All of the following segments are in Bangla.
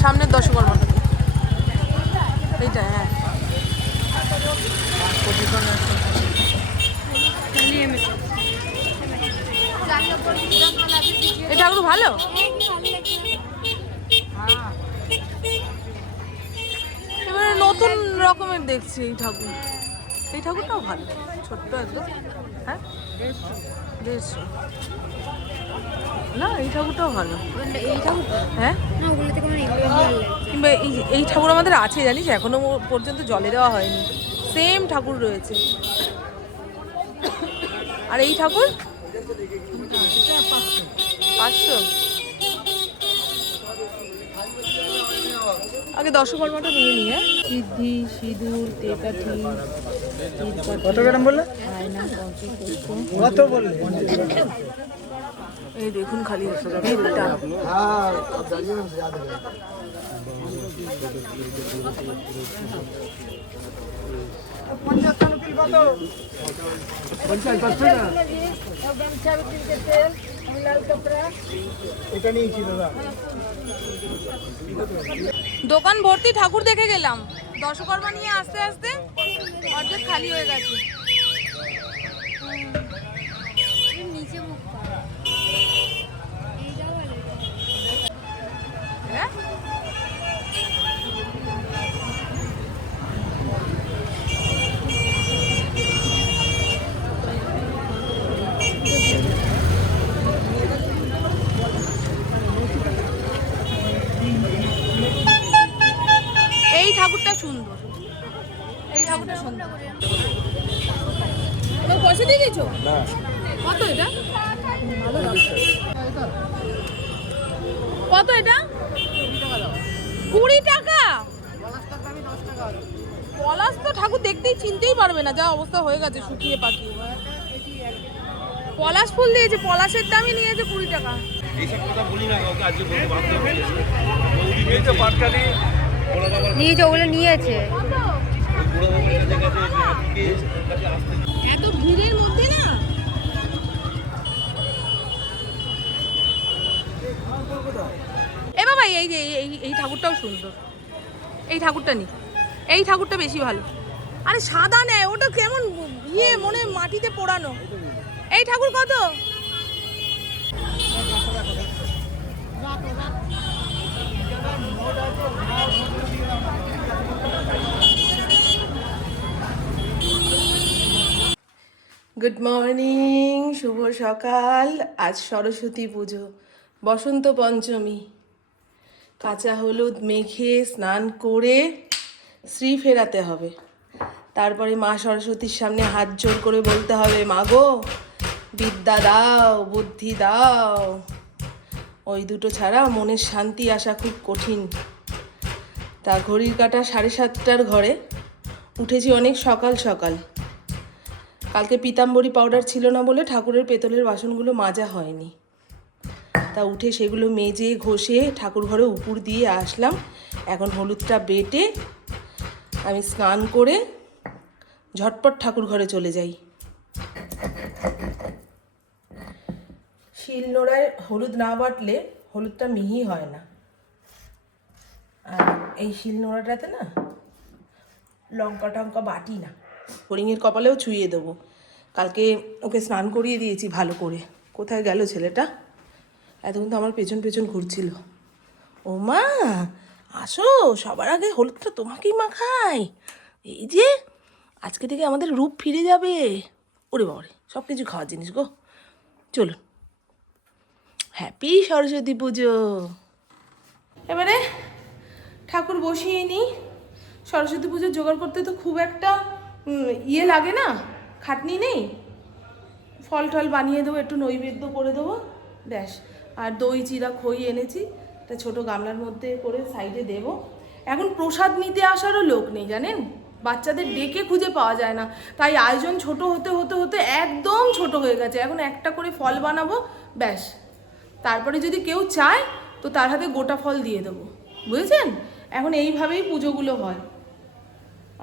সামনের দশকর্মাটা এইটা, হ্যাঁ এই ঠাকুর ভালো। এবারে নতুন রকমের দেখছি এই ঠাকুর। এই ঠাকুরটাও ভালো, ছোট্ট একদম। হ্যাঁ 150 না, এই ঠাকুরটাও ভালো। এই ঠাকুর, হ্যাঁ না ওগুলো থেকে মানে কিংবা এই ঠাকুর আমাদের আছে জানিস, এখনো পর্যন্ত জলে দেওয়া হয়নি। সেম ঠাকুর রয়েছে। আর এই ঠাকুর 500। আগে দশকর্মাটা নিয়ে নি। হ্যাঁ সিদ্ধি, সিঁদুর, তেকাঠি, কত গ্রাম বললে? কত বললে? এই দেখুন খালি ভিড়টা। দোকান ভর্তি ঠাকুর দেখে গেলাম, দশকর্মা নিয়ে আস্তে আস্তে অর্ধেক খালি হয়ে গেছে। নিচে মুখ এইটাও ভালো। হ্যাঁ এই ঠাকুরটা সুন্দর, এই ঠাকুরটা সুন্দর। পয়সা দিয়ে দিয়েছো? কত এটা? কত এটা? 20 টাকা। পলাশ তো ঠাকুর দেখতেই চিনতেই পারবে না, যা অবস্থা হয়ে গেছে শুকিয়ে পাকিয়ে। পলাশ ফুল দিয়েছে, পলাশের দামই নিয়েছে 20 টাকা। নিয়েছে, ওগুলো নিয়েছে। এত ভিড়ের মধ্যে না এ বাবা, এই যে এই ঠাকুরটাও সুন্দর। এই ঠাকুরটা নি, এই ঠাকুরটা বেশি ভালো। আরে সাদা নেয়, ওটা কেমন ইয়ে মনে মাটিতে পোড়ানো। এই ঠাকুর কত? গুড মর্নিং, শুভ সকাল। আজ সরস্বতী পুজো, বসন্ত পঞ্চমী। কাঁচা হলুদ মেখে স্নান করে শ্রী ফেরাতে হবে। তারপরে মা সরস্বতীর সামনে হাত জোর করে বলতে হবে, মা গো বিদ্যা দাও, বুদ্ধি দাও। ওই দুটো ছাড়া মনের শান্তি আসা খুব কঠিন। তা ঘড়ির কাঁটা 7:30টার ঘরে উঠেছি অনেক সকাল সকাল। কালকে পিতাম্বরী পাউডার ছিল না বলে ঠাকুরের পেতলের বাসনগুলো মাজা হয়নি। তা উঠে সেগুলো মেজে ঘষে ঠাকুর ঘরে উপর দিয়ে আসলাম। এখন হলুদটা বেটে আমি স্নান করে ঝটপট ঠাকুর ঘরে চলে যাই। শিলনোড়ায় হলুদ না বাটলে হলুদটা মিহি হয় না। আর এই শিলনোড়াটাতে না লঙ্কা টঙ্কা বাটি না, হরিণের কপালেও ছুঁয়ে দেবো। কালকে ওকে স্নান করিয়ে দিয়েছি ভালো করে। কোথায় গেল ছেলেটা? এতক্ষণ তো আমার পেছন পেছন ঘুরছিল। ও মা আসো, সবার আগে হলুদটা তোমাকেই মাখাই। এই যে আজকে থেকে আমাদের রূপ ফিরে যাবে। ওরে বাবারে, সব কিছু খাওয়ার জিনিস গো। চলুন, হ্যাপি সরস্বতী পুজো। এবারে ঠাকুর বসিয়ে নিই। সরস্বতী পুজো জোগাড় করতে তো খুব একটা ইয়ে লাগে না, খাটনি নেই। ফল টল বানিয়ে দেবো, একটু নৈবেদ্য করে দেবো, ব্যাস। আর দই চিরা খই এনেছি, তা ছোটো গামলার মধ্যে করে সাইডে দেবো। এখন প্রসাদ নিতে আসারও লোক নেই জানেন, বাচ্চাদের ডেকে খুঁজে পাওয়া যায় না, তাই আয়োজন ছোট হতে হতে হতে একদম ছোট হয়ে গেছে। এখন একটা করে ফল বানাবো, ব্যাস। তারপরে যদি কেউ চায় তো তার হাতে গোটা ফল দিয়ে দেবো, বুঝেছেন? এখন এইভাবেই পুজোগুলো হয়।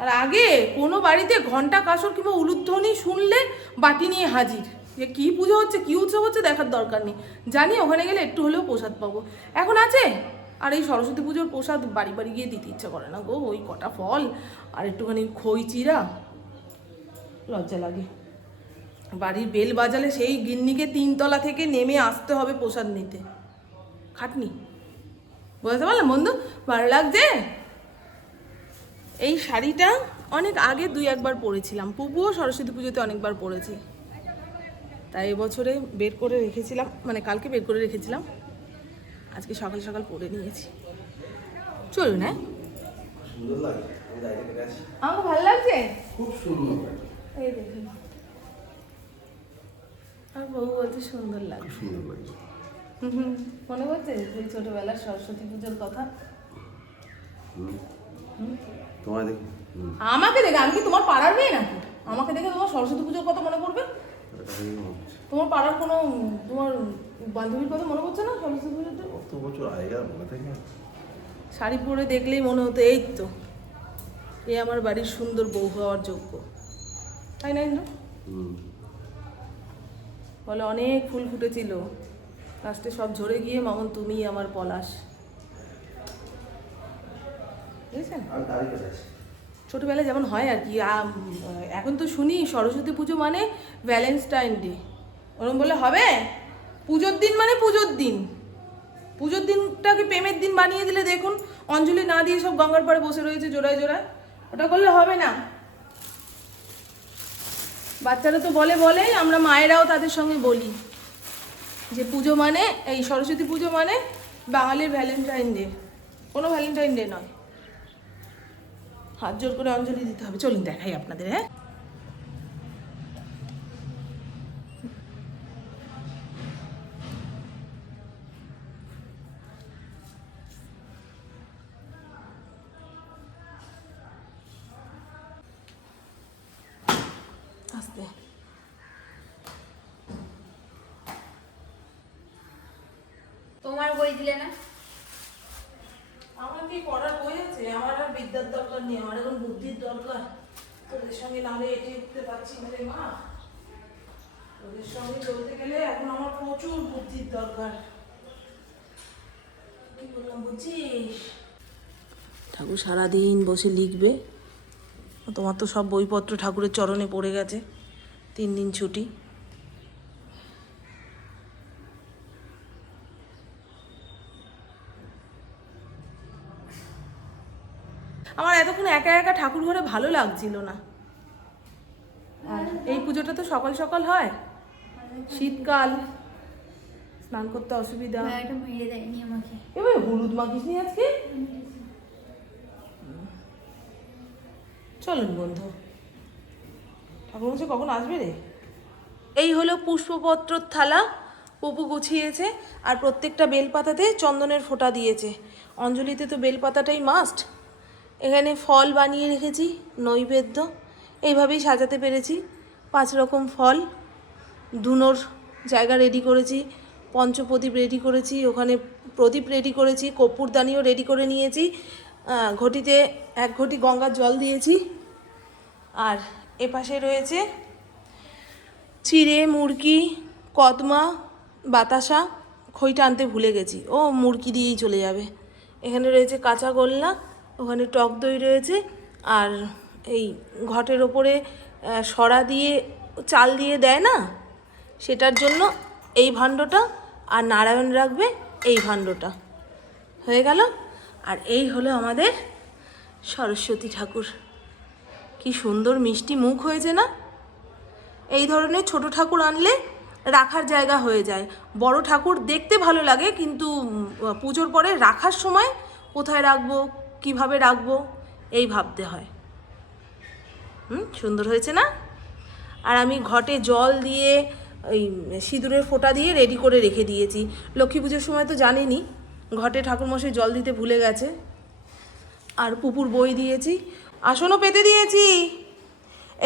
আর আগে কোনো বাড়িতে ঘন্টা কাসর কিংবা উলুধ্বনি শুনলে বাটি নিয়ে হাজির, যে কী পুজো হচ্ছে কী উৎসব হচ্ছে দেখার দরকার নেই, জানি ওখানে গেলে একটু হলেও প্রসাদ পাবো। এখন আছে? আর এই সরস্বতী পুজোর প্রসাদ বাড়ি বাড়ি গিয়ে দিতে ইচ্ছা করে না গো, ওই কটা ফল আর একটুখানি খই চিরা, লজ্জা লাগে। বাড়ির বেল বাজালে সেই গিন্নিকে 3 তলা থেকে নেমে আসতে হবে প্রসাদ নিতে, খাটনি। বুঝতে পারলাম বন্ধু? ভালো লাগছে? এই শাড়িটা অনেক আগে 2-1 বার পরেছিলাম, পুপুও সরস্বতী পুজোতে অনেকবার পরেছি, তাই এবছরে বের করে রেখেছিলাম, মানে কালকে বের করে রেখেছিলাম, আজকে সকাল সকাল পরে নিয়েছি। চলুন। হ্যাঁ, আমার ভালো লাগছে, খুব সুন্দর। এই দেখুন, আর বউ বলতে সুন্দর লাগছে। মনে করছে ওই ছোটবেলার সরস্বতী পুজোর কথা। আমাকে দেখে, আমি কি তোমার পাড়ার মেয়ে নাকি? আমাকে দেখে তোমার সরস্বতী পুজোর কথা মনে পড়বে? তোমার পাড়ার কোনো তোমার বান্ধবীর কথা মনে পড়ছে না সরস্বতী পুজোতে? কত বছর আগেকার মনে থাকে। শাড়ি পরে দেখলেই মনে হতো এই তো এ আমার বাড়ির সুন্দর বউ হওয়ার যোগ্য, তাই না ইন্দ্র? বলে অনেক ফুল ফুটেছিল, লাস্টে সব ঝরে গিয়ে মামন তুমিই আমার পলাশ। বুঝেছেন? ছোটবেলায় যেমন হয় আর কি। এখন তো শুনি সরস্বতী পুজো মানে ভ্যালেন্টাইন ডে, ওরকম বলে হবে? পুজোর দিন মানে পুজোর দিন, পুজোর দিনটাকে প্রেমের দিন বানিয়ে দিলে দেখুন, অঞ্জলি না দিয়ে সব গঙ্গার পাড়ে বসে রয়েছে জোড়ায় জোড়ায়, ওটা করলে হবে না। বাচ্চারা তো বলে আমরা মায়েরাও তাদের সঙ্গে বলি যে পুজো মানে, এই সরস্বতী পুজো মানে বাঙালির ভ্যালেন্টাইন ডে, কোনো ভ্যালেন্টাইন ডে নয়। হাত জোর করে অঞ্জলি দিতে হবে। চলুন দেখাই আপনাদের। হ্যাঁ, আস্তে। তোমার বই দিলে না? আমার কি পড়ার বই আছে? আমার আর বিদ্যার দরকার নেই, আমার এখন বুদ্ধির দরকার। তোদের সঙ্গে নাহলে এটি উঠতে পারছি না রে মা, তোদের সঙ্গে চলতে গেলে এখন আমার প্রচুর বুদ্ধির দরকার। কি বললাম বুঝছিস? ঠাকুর সারাদিন বসে লিখবে, তোমার তো সব বইপত্র ঠাকুরের চরণে পড়ে গেছে, 3 দিন ছুটি। আমার এতক্ষণ একা একা ঠাকুর ঘরে ভালো লাগছিল না। আর এই পুজোটা তো সকাল সকাল হয়, শীতকাল, স্নান করতে অসুবিধা। এটা মেরে দেয়নি আমাকে। এবার হলুদ মাখিস নি আজকে? চলুন বন্ধু, ঠাকুর মশাই কখন আসবে রে? এই হলো পুষ্পপত্রর থালা, পুপু গুছিয়েছে, আর প্রত্যেকটা বেলপাতাতে চন্দনের ফোঁটা দিয়েছে। অঞ্জলিতে তো বেলপাতাটাই মাস্ট। এখানে ফল বানিয়ে রেখেছি, নৈবেদ্য এইভাবেই সাজাতে পেরেছি। 5 রকম ফল, ধুনোর জায়গা রেডি করেছি, পঞ্চপ্রদীপ রেডি করেছি, ওখানে প্রদীপ রেডি করেছি, কর্পূরদানিও রেডি করে নিয়েছি, ঘটিতে 1 ঘটি গঙ্গার জল দিয়েছি। আর এপাশে রয়েছে চিড়ে, মুরকি, কদমা, বাতাসা, খইটা আনতে ভুলে গেছি, ও মুরকি দিয়েই চলে যাবে। এখানে রয়েছে কাঁচা গোল্লা, ওখানে টক দই রয়েছে, আর এই ঘটের ওপরে সরা দিয়ে চাল দিয়ে দেয় না, সেটার জন্য এই ভাণ্ডটা, আর নারায়ণ রাখবে এই ভাণ্ডটা। হয়ে গেল। আর এই হলো আমাদের সরস্বতী ঠাকুর, কি সুন্দর মিষ্টি মুখ হয়েছে না? এই ধরনের ছোট ঠাকুর আনলে রাখার জায়গা হয়ে যায়। বড় ঠাকুর দেখতে ভালো লাগে, কিন্তু পুজোর পরে রাখার সময় কোথায় রাখবো, কিভাবে রাখবো, এই ভাবতে হয়। সুন্দর হয়েছে না? আর আমি ঘটে জল দিয়ে ওই সিঁদুরের ফোঁটা দিয়ে রেডি করে রেখে দিয়েছি। লক্ষ্মী পুজোর সময় তো জানিনি, ঘটে ঠাকুরমশাই জল দিতে ভুলে গেছে। আর পুপুর বই দিয়েছি, আসনও পেতে দিয়েছি।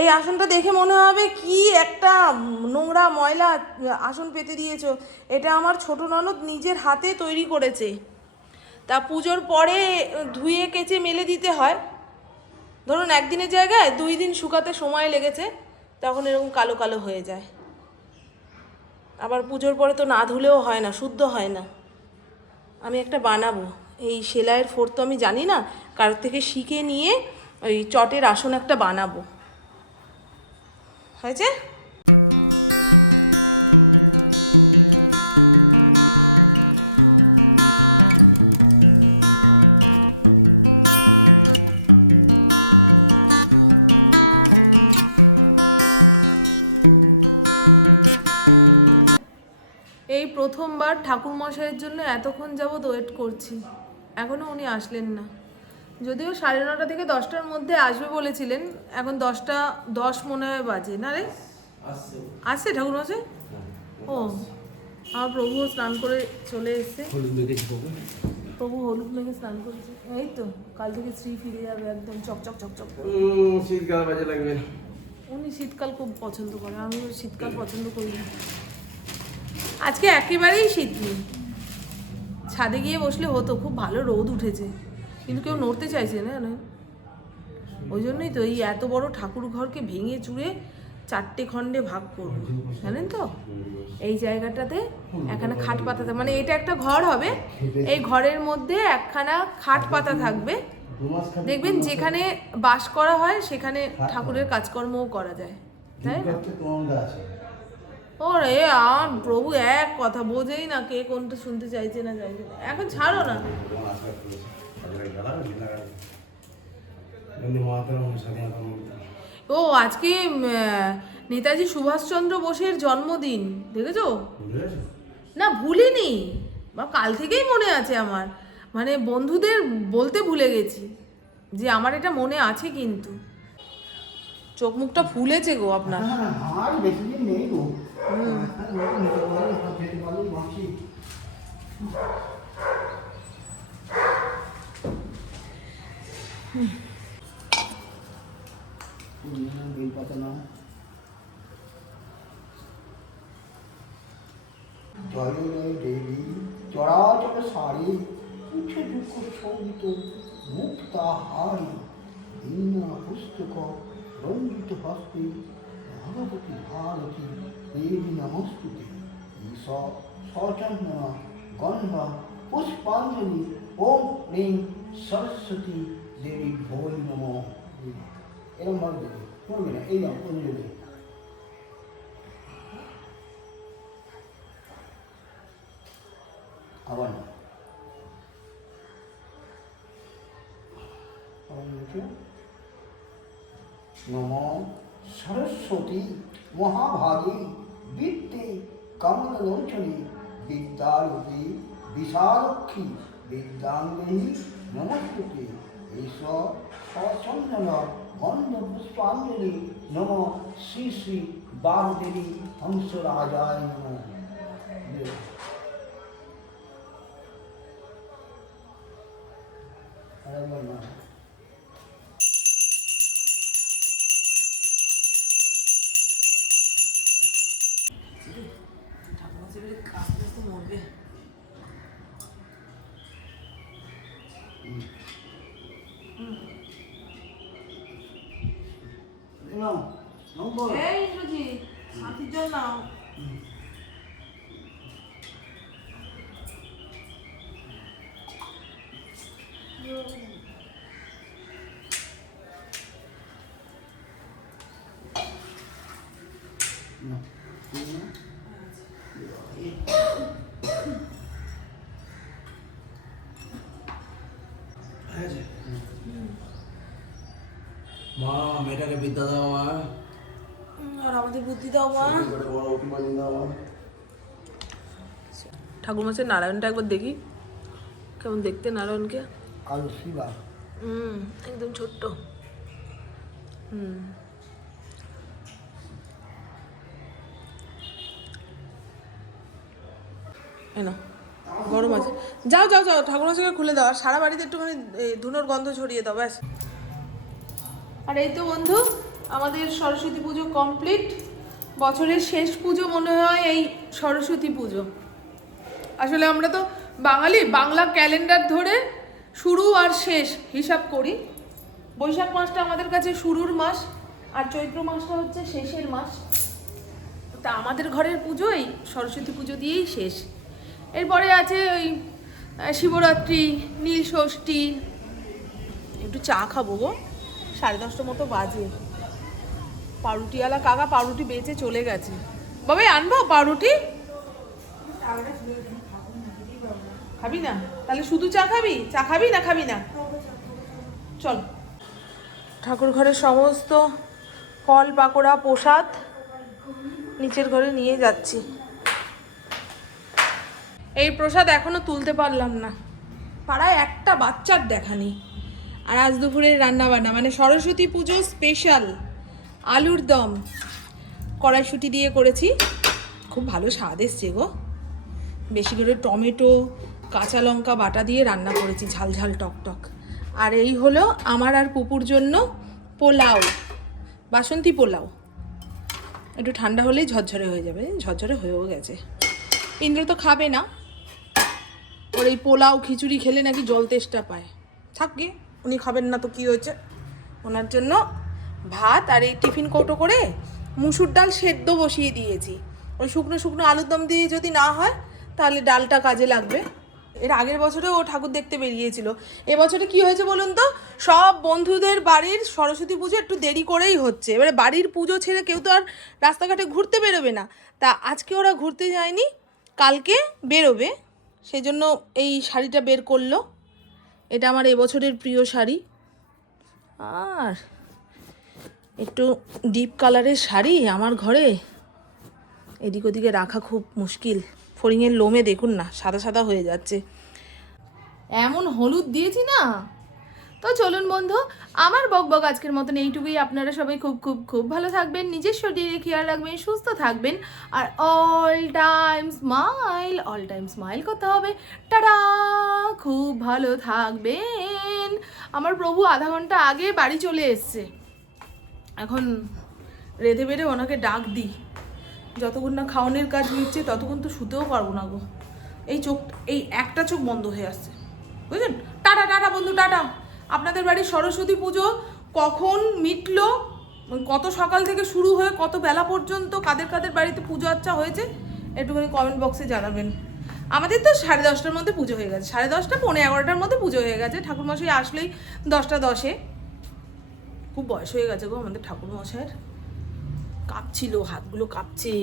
এই আসনটা দেখে মনে হবে কি একটা নোংরা ময়লা আসন পেতে দিয়েছো। এটা আমার ছোট ননদ নিজের হাতে তৈরি করেছে। তা পুজোর পরে ধুয়ে কেচে মেলে দিতে হয়। ধরুন একদিনের জায়গায় 2 দিন শুকাতে সময় লেগেছে, তখন এরকম কালো কালো হয়ে যায়। আবার পুজোর পরে তো না ধুলেও হয় না, শুদ্ধ হয় না। আমি একটা বানাবো, এই সেলাইয়ের ফোর তো আমি জানি না, কারোর থেকে শিখে নিয়ে ওই চটের আসন একটা বানাবো। হয়েছে? এই প্রথমবার ঠাকুরমশাইয়ের জন্য এতক্ষণ যাবৎ ওয়েট করছি, এখনও উনি আসলেন না। যদিও 9:30 থেকে 10টার মধ্যে আসবে বলেছিলেন, এখন 10:10 মনে হয় বাজে না রে? আসছে ঠাকুরমশাই? ও, আমার প্রভুও স্নান করে চলে এসছে। প্রভু হলুদ মেঘে স্নান করেছে। এই তো কাল থেকে শ্রী ফিরে যাবে একদম চকচক চকচক করে। শীতকাল বাজে লাগবে। উনি শীতকাল খুব পছন্দ করে, আমি শীতকাল পছন্দ করি না। আজকে একেবারেই শীত নেই। ছাদে গিয়ে বসলে হতো, খুব ভালো রোদ উঠেছে, কিন্তু কেউ নড়তে চাইছে না। ওই জন্যই তো এই এত বড় ঠাকুর ঘরকে ভেঙে চুড়ে 4টে খণ্ডে ভাগ করবো, জানেন তো? এই জায়গাটাতে একখানা খাট পাতা থাকবে, মানে এটা একটা ঘর হবে, এই ঘরের মধ্যে একখানা খাট পাতা থাকবে। দেখবেন যেখানে বাস করা হয় সেখানে ঠাকুরের কাজকর্মও করা যায়, তাই না? ওরে আমার প্রভু এক কথা বোঝেই না, কে কোনটা শুনতে চাইছে না চাইছে না। এখন ছাড়ো না। ও আজকে নেতাজি সুভাষচন্দ্র বোসের জন্মদিন, দেখেছো? না ভুলিনি, বা কাল থেকেই মনে আছে আমার, মানে বন্ধুদের বলতে ভুলে গেছি যে আমার এটা মনে আছে। কিন্তু চোখ মুখটা ফুলেছে গো আপনার। আর বেশি দিন নেই গো। জয় দেবী চরাচর সারি উঠে দুঃখ সঙ্গীত মুক্তাহারি দীনা পুস্তক রঞ্জিত হস্তে ভগবতী ভারতী দেবী নমস্তুতে ঈশ সচন্দনা গন্ধ পুষ্পাঞ্জলি ওম হ্রিং সরস্বতী দেবী ভৈ নমঃ। এরকম ভাবে দেবে, পড়বে না, এই নাম পড়ে দেবে। আবার না, নম সরস্বতী মহাভাগে বিদ্যে কমললোচনী বিদ্যারূপী বিশালক্ষী বিদ্যাঙ্গিনী নমস্তুতে ঈশ সচন্দন গন্ধ পুষ্পাঞ্জলি নম শ্রী শ্রী বাগদেবী হংসরাজায় নম। মা মেয়েটাকে বিদ্যা দাও মা, আর আমাদের বুদ্ধি দাও মা। ঠাকুরমশাই নারায়ণটা একবার দেখি, কেমন দেখতে নারায়ণকে। কালো শিবা, একদম ছোট্ট। না গরম আছে, যাও যাও যাও ঠাকুরমশাইকে খুলে দাও, আর সারা বাড়িতে একটুখানি ধুনোর গন্ধ ছড়িয়ে দাও, ব্যাস। আর এই তো বন্ধু আমাদের সরস্বতী পুজো কমপ্লিট। বছরের শেষ পুজো মনে হয় এই সরস্বতী পুজো। আসলে আমরা তো বাঙালি, বাংলা ক্যালেন্ডার ধরে শুরু আর শেষ হিসাব করি। বৈশাখ মাসটা আমাদের কাছে শুরুর মাস আর চৈত্র মাসটা হচ্ছে শেষের মাস। তা আমাদের ঘরের পুজো এই সরস্বতী পুজো দিয়েই শেষ। এরপরে আছে ওই শিবরাত্রি, নীল ষষ্ঠী। একটু চা খাবো গো, 10:30 মতো বাজে। পাউরুটিওয়ালা কাকা পাউরুটি বেচে চলে গেছে। বাবাই আনবো পাউরুটি? খাবি না? তাহলে শুধু চা খাবি? চা খাবি না খাবি না? চল। ঠাকুর ঘরের সমস্ত ফল পাকোড়া প্রসাদ নিচের ঘরে নিয়ে যাচ্ছি। এই প্রসাদ এখনো তুলতে পারলাম না, পাড়ায় একটা বাচ্চার দেখা নেই। আর আজ দুপুরের রান্নাবান্না মানে সরস্বতী পুজো স্পেশাল আলুর দম কড়াইশুঁটি দিয়ে করেছি, খুব ভালো স্বাদ এসছে গো। বেশি করে টমেটো কাঁচা লঙ্কা বাটা দিয়ে রান্না করেছি, ঝাল ঝাল টক টক। আর এই হলো আমার আর পুপুর জন্য পোলাও, বাসন্তী পোলাও। একটু ঠান্ডা হলেই ঝরঝরে হয়ে যাবে, ঝরঝরে হয়েও গেছে। ইন্দ্র তো খাবে না, ওর এই পোলাও খিচুড়ি খেলে নাকি জল তেষ্টা পায়। থাকবে, উনি খাবেন না তো কী হয়েছে। ওনার জন্য ভাত আর এই টিফিন কৌটো করে মুসুর ডাল সেদ্ধ বসিয়ে দিয়েছি। ওই শুকনো শুকনো আলুর দম দিয়ে যদি না হয় তাহলে ডালটা কাজে লাগবে। এর আগের বছরে ও ঠাকুর দেখতে বেরিয়েছিল। এবছরে কি হয়েছে বলুন তো, সব বন্ধুদের বাড়ির সরস্বতী পুজো একটু দেরি করেই হচ্ছে। এবারে বাড়ির পুজো ছেড়ে কেউ তো আর রাস্তাঘাটে ঘুরতে বেরোবে না। তা আজকে ওরা ঘুরতে যায়নি, কালকে বেরোবে, সেই জন্য এই শাড়িটা বের করলো। এটা আমার এবছরের প্রিয় শাড়ি। আর একটু ডিপ কালারের শাড়ি আমার ঘরে এদিক ওদিকে রাখা খুব মুশকিল। ফড়িংয়ের লোমে দেখুন না সাদা সাদা হয়ে যাচ্ছে, এমন হলুদ দিয়েছি না। তো চলুন বন্ধু, আমার বকবক আজকের মতন এইটুকুই। আপনারা সবাই খুব খুব খুব ভালো থাকবেন, নিজের শরীরে খেয়াল রাখবেন, সুস্থ থাকবেন, আর অল টাইম স্মাইল করতে হবে। টাটা, খুব ভালো থাকবেন। আমার প্রভু আধা ঘন্টা আগে বাড়ি চলে এসছে, এখন রেঁধে বেড়ে ওনাকে ডাক দিই। যতক্ষণ না খাওয়ানোর কাজ নিচ্ছে ততক্ষণ তো শুতেও পারবো না গো। এই একটা চোখ বন্ধ হয়ে আসছে, বুঝলেন? টাটা টাটা বন্ধু, টাটা। আপনাদের বাড়ির সরস্বতী পুজো কখন মিটলো, কত সকাল থেকে শুরু হয়ে কত বেলা পর্যন্ত কাদের কাদের বাড়িতে পুজো আচ্ছা হয়েছে একটুখানি কমেন্ট বক্সে জানাবেন। আমাদের তো 10:30টার মধ্যে পুজো হয়ে গেছে, 10:30 পৌনে 11টার মধ্যে পুজো হয়ে গেছে। ঠাকুরমশাই আসলেই 10:10। খুব বয়স হয়ে গেছে গো আমাদের ঠাকুরমশাইয়ের, কাঁপছিল, হাতগুলো কাঁপছে।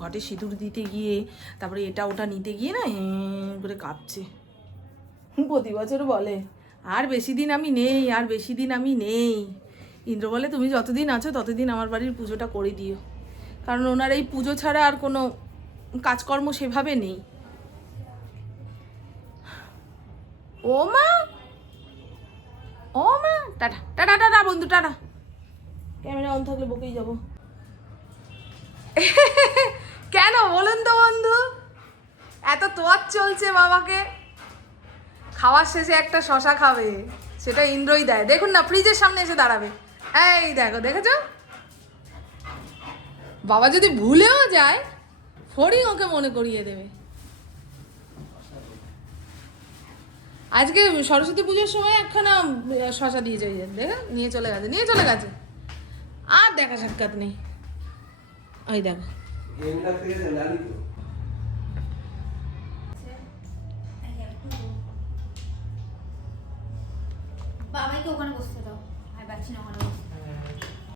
ঘটে সিঁদুর দিতে গিয়ে তারপরে এটা ওটা নিতে গিয়ে না করে কাঁপছে। প্রতি বছর বলে আর বেশি দিন আমি নেই, আর বেশি দিন আমি নেই। ইন্দ্র বলে তুমি যতদিন আছো ততদিন আমার বাড়ির পুজোটা করে দিও, কারণ ওনার এই পুজো ছাড়া আর কোনো কাজকর্ম সেভাবে নেই। ও মা, ও মা, টাটা টাটা টাটা বন্ধু, টাটা। ক্যামেরা অন থাকলে বকেই যাব। কেন বলুন তো বন্ধু, এত তোয়াজ চলছে বাবাকে। খাওয়ার শেষে একটা শশা খাবে, সেটা ইন্দ্রই দেয়। দেখুন না, ফ্রিজের সামনে এসে দাঁড়াবে, এই দেখো, দেখেছ? বাবা যদি ভুলেও যায় ফড়িং ওকে মনে করিয়ে দেবে। আজকে সরস্বতী পুজোর সময় একখানা শশা দিয়ে যাই, দেখে নিয়ে চলে গেছে, আর দেখা সাক্ষাৎ নেই। ওই দেখো, বাবাইকে ওখানে বসতে দাও, আমি পাচ্ছি না ওখানে বসতে।